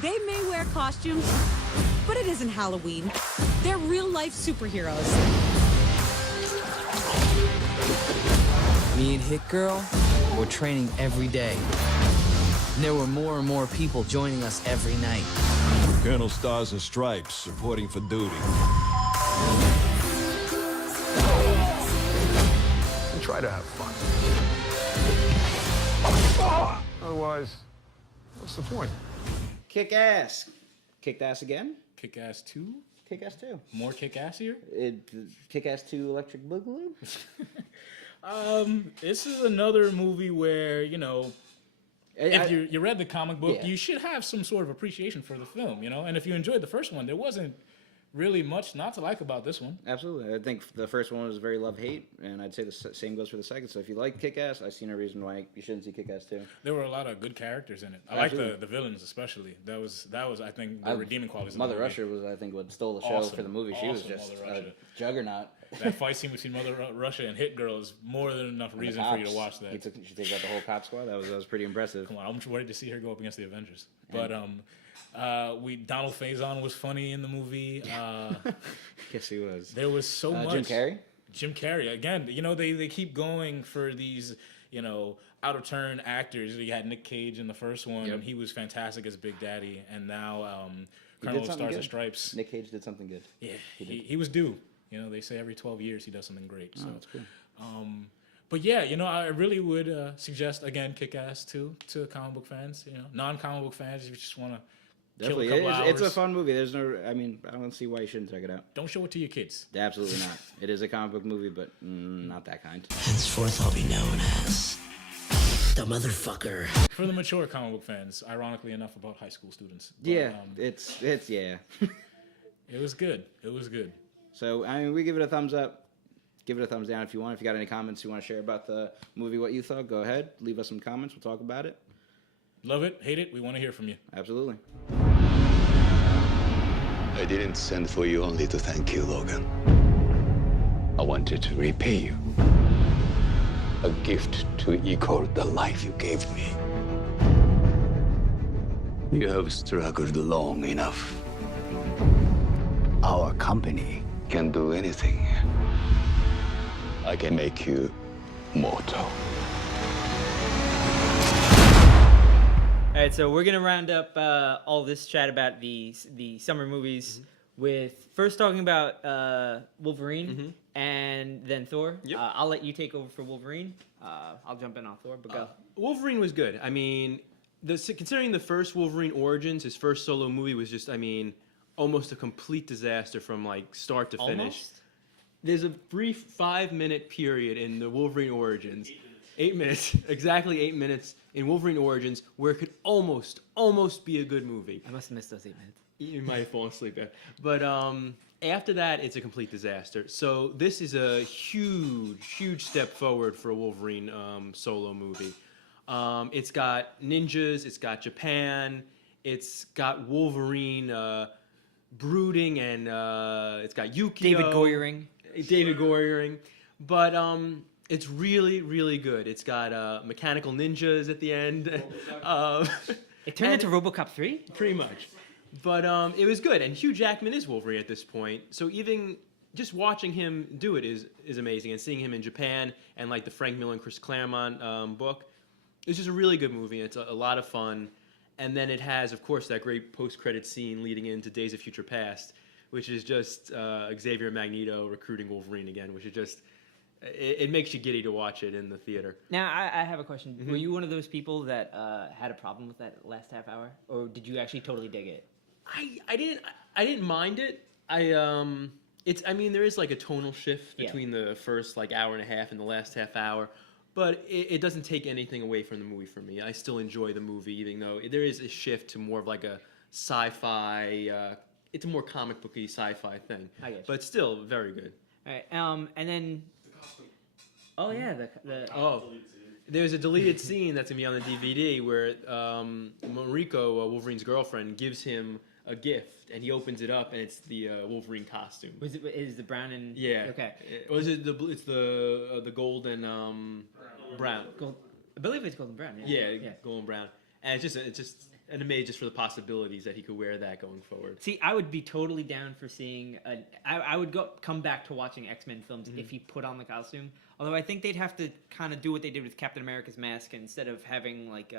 They may wear costumes, but it isn't Halloween. They're real-life superheroes. Me and Hit Girl were training every day. And there were more and more people joining us every night. Colonel Stars and Stripes, reporting for duty. And try to have fun. Otherwise, what's the point? Kick ass. Kicked ass again? Kick Ass 2? Kick ass 2. More Kick Assier? Kick ass 2 Electric Boogaloo? This is another movie where, you know, if you read the comic book, you should have some sort of appreciation for the film, you know? And if you enjoyed the first one, there wasn't really much not to like about this one. Absolutely. I think the first one was very love-hate, and I'd say the same goes for the second. So if you like Kick-Ass, I see no reason why you shouldn't see Kick-Ass too. There were a lot of good characters in it. I like the villains especially. That was I think the redeeming qualities of the movie. Mother Russia was, I think, what stole the show for the movie. She was just a juggernaut. That fight scene between Mother Russia and Hit Girl is more than enough reason for you to watch that. She takes out the whole cop squad. That was pretty impressive. Come on, I'm ready to see her go up against the Avengers. But Donald Faison was funny in the movie. Yes, he was. There was so much. Jim Carrey? Jim Carrey. Again, you know, they keep going for these, you know, out-of-turn actors. You had Nick Cage in the first one, and he was fantastic as Big Daddy. And now Colonel of Stars and Stripes. Nick Cage did something good. Yeah, he was due. You know, they say every 12 years he does something great. So that's cool. But yeah, you know, I really would suggest, again, Kick-Ass 2 to comic book fans. You know, non-comic book fans, if you just want to kill a couple hours. It's a fun movie. There's no, I mean, I don't see why you shouldn't check it out. Don't show it to your kids. Absolutely not. It is a comic book movie, but not that kind. Henceforth, I'll be known as the motherfucker. For the mature comic book fans, ironically enough, about high school students. But, yeah, it's yeah. It was good. It was good. So, I mean, we give it a thumbs up. Give it a thumbs down if you want. If you got any comments you want to share about the movie, what you thought, go ahead. Leave us some comments. We'll talk about it. Love it, hate it, we want to hear from you. Absolutely. I didn't send for you only to thank you, Logan. I wanted to repay you. A gift to equal the life you gave me. You have struggled long enough. Our company can do anything. I can make you mortal. All right, so we're gonna round up all this chat about the summer movies with first talking about Wolverine and then Thor. Yep. I'll let you take over for Wolverine. I'll jump in on Thor, but go. Wolverine was good. I mean, considering the first Wolverine Origins, his first solo movie was just, I mean, almost a complete disaster from like start to finish. Almost? There's a brief 5-minute period in the Wolverine Origins. 8 minutes, exactly 8 minutes in Wolverine Origins, where it could almost be a good movie. I must have missed those 8 minutes. You might have fallen asleep there. But after that, it's a complete disaster. So this is a huge step forward for a Wolverine solo movie. It's got ninjas, it's got Japan, it's got Wolverine brooding, and it's got Yukio. David Goyering. But it's really good. It's got mechanical ninjas at the end. It turned into RoboCop 3? Pretty much. But it was good. And Hugh Jackman is Wolverine at this point. So even just watching him do it is amazing. And seeing him in Japan and like the Frank Miller and Chris Claremont book, it's just a really good movie. It's a lot of fun. And then it has, of course, that great post-credit scene leading into Days of Future Past, which is just Xavier and Magneto recruiting Wolverine again, which is just... It makes you giddy to watch it in the theater. Now, I have a question. Were you one of those people that had a problem with that last half hour? Or did you actually totally dig it? I didn't mind it. I mean, there is like a tonal shift between the first like hour and a half and the last half hour, but it doesn't take anything away from the movie for me. I still enjoy the movie, even though there is a shift to more of like a sci-fi. It's a more comic booky sci-fi thing. I get you. But still very good. All right. And then. Oh yeah, there's a deleted scene that's gonna be on the DVD where Mariko, Wolverine's girlfriend, gives him a gift, and he opens it up, and it's the Wolverine costume. Is the brown and okay? Or is it the blue? It's the golden brown. Gold, I believe it's golden brown. Yeah, golden brown, and it's just and amazed just for the possibilities that he could wear that going forward. See, I would be totally down for seeing. I would come back to watching X-Men films if he put on the costume. Although I think they'd have to kind of do what they did with Captain America's mask, instead of having like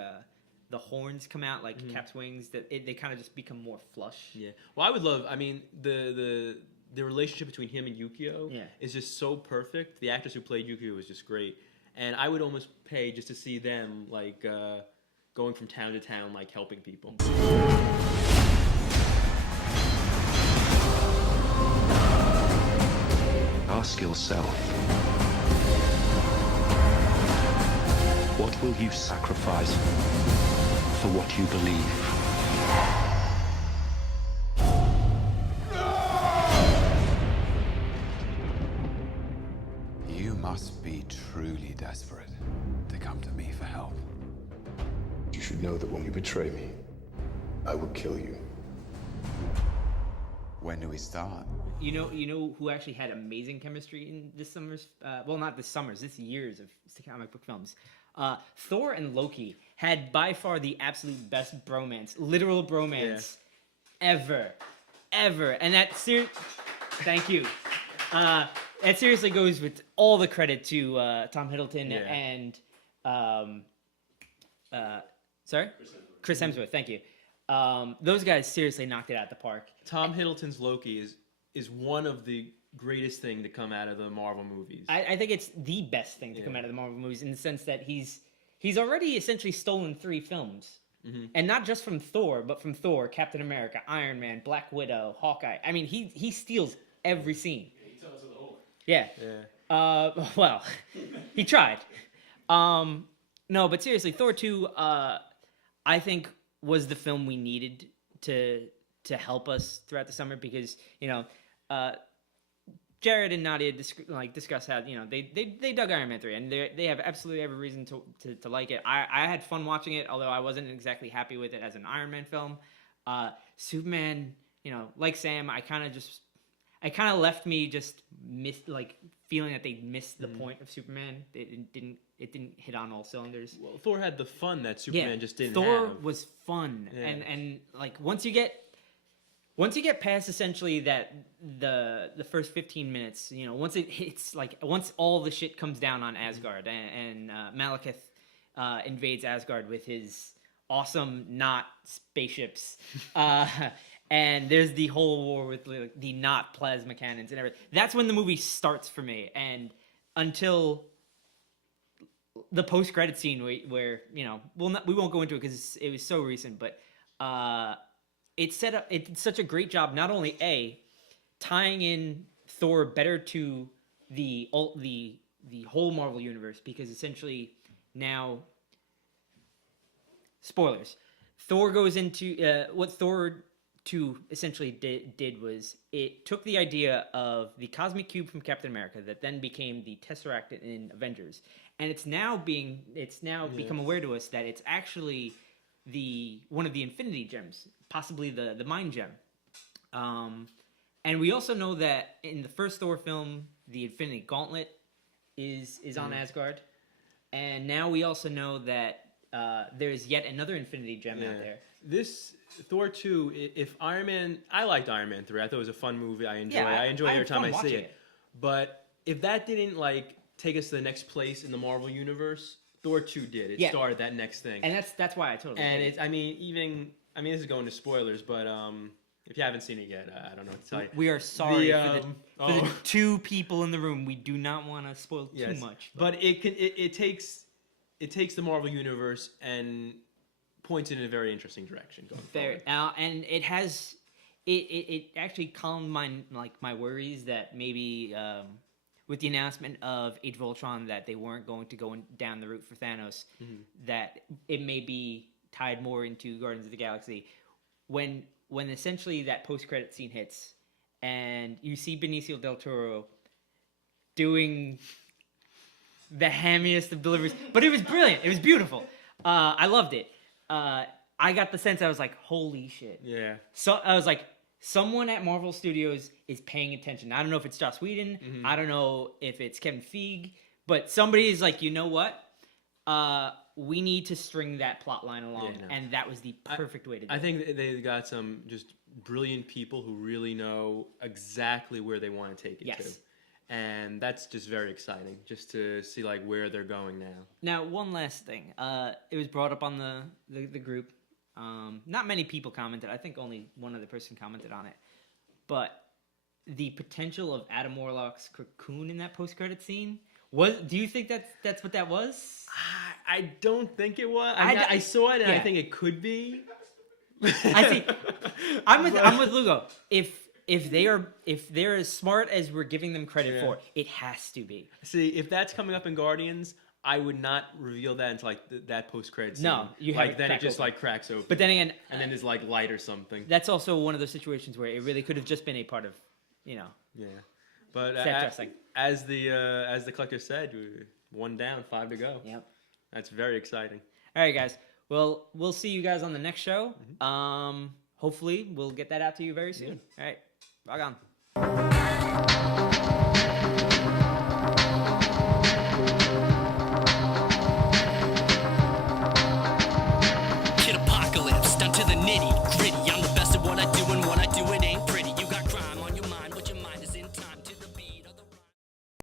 the horns come out like Cap's wings. They kind of just become more flush. Yeah. Well, I would love. I mean, the relationship between him and Yukio is just so perfect. The actress who played Yukio was just great, and I would almost pay just to see them like. Going from town to town, like helping people. Ask yourself, what will you sacrifice for what you believe? You must be truly desperate to come to me for help. You should know that when you betray me, I will kill you. When do we start? You know who actually had amazing chemistry in this summer's, not this summer's, this year's of comic book films. Thor and Loki had by far the absolute best bromance, literal bromance, ever. And that thank you. That seriously goes with all the credit to Tom Hiddleston and Chris Hemsworth. Thank you. Those guys seriously knocked it out of the park. Tom Hiddleston's Loki is one of the greatest thing to come out of the Marvel movies. I think it's the best thing to come out of the Marvel movies, in the sense that he's already essentially stolen 3 films. And not just from Thor, but from Thor, Captain America, Iron Man, Black Widow, Hawkeye. I mean, he steals every scene. Yeah. Well, he tried. No, but seriously, Thor 2, I think, was the film we needed to help us throughout the summer, because Jared and Nadia discuss how they dug Iron Man 3, and they have absolutely every reason to like it. I had fun watching it, although I wasn't exactly happy with it as an Iron Man film. Superman, like Sam, I kind of left me just feeling that they missed the point of Superman. It didn't hit on all cylinders. Well, Thor had the fun that Superman just didn't Thor have. was fun, and once you get past essentially that the first 15 minutes, once it hits, once all the shit comes down on Asgard, and Malekith invades Asgard with his awesome not spaceships, and there's the whole war with the not plasma cannons and everything. That's when the movie starts for me, and until the post-credit scene where we won't go into it because it was so recent, but it did such a great job, not only tying in Thor better to the whole Marvel universe, because essentially now, spoilers, Thor goes into what Thor 2 essentially did was it took the idea of the Cosmic Cube from Captain America that then became the Tesseract in Avengers, and it's now become aware to us that it's actually one of the Infinity Gems, possibly the Mind Gem. And we also know that in the first Thor film, the Infinity Gauntlet is on Asgard, and now we also know that there's yet another Infinity Gem out there. This Thor 2, if Iron Man, I liked Iron Man 3. I thought it was a fun movie. I enjoy it every time I see it. But if that didn't take us to the next place in the Marvel universe, Thor 2 did. It started that next thing. And that's why I totally And this is going to spoilers, but if you haven't seen it yet, I don't know what to tell you. We are sorry for the 2 people in the room. We do not want to spoil too much. But it takes the Marvel universe and points in a very interesting direction going forward. And it has it actually calmed my worries that maybe with the announcement of Age of Ultron that they weren't going to go down the route for Thanos, that it may be tied more into Guardians of the Galaxy. When essentially that post-credit scene hits and you see Benicio del Toro doing the hammiest of deliveries, but it was brilliant. It was beautiful. I loved it. I got the sense, I was like, holy shit. Yeah. So I was like, someone at Marvel Studios is paying attention. I don't know if it's Joss Whedon. I don't know if it's Kevin Feige, but somebody is like, you know what? we need to string that plot line along, Yeah, no. and that was the perfect way to do it. I think they got some just brilliant people who really know exactly where they want to take it to. And that's just very exciting, just to see like where they're going now. Now, one last thing. It was brought up on the group. Not many people commented. I think only one other person commented on it. But the potential of Adam Warlock's cocoon in that post-credit scene. Do you think that's what that was? I don't think it was. I saw it and I think it could be. I think I'm with Lugo. If they're as smart as we're giving them credit for, it has to be. See, if that's coming up in Guardians, I would not reveal that until like that post-credit scene. No, you like have then it crack just open. like cracks open. But then again, and then there's like light or something. That's also one of those situations where it really could have just been a part of, Yeah, but dressing. as the collector said, 1 down, 5 to go. Yep, that's very exciting. All right, guys. Well, we'll see you guys on the next show. Hopefully, we'll get that out to you very soon. All right, rock on.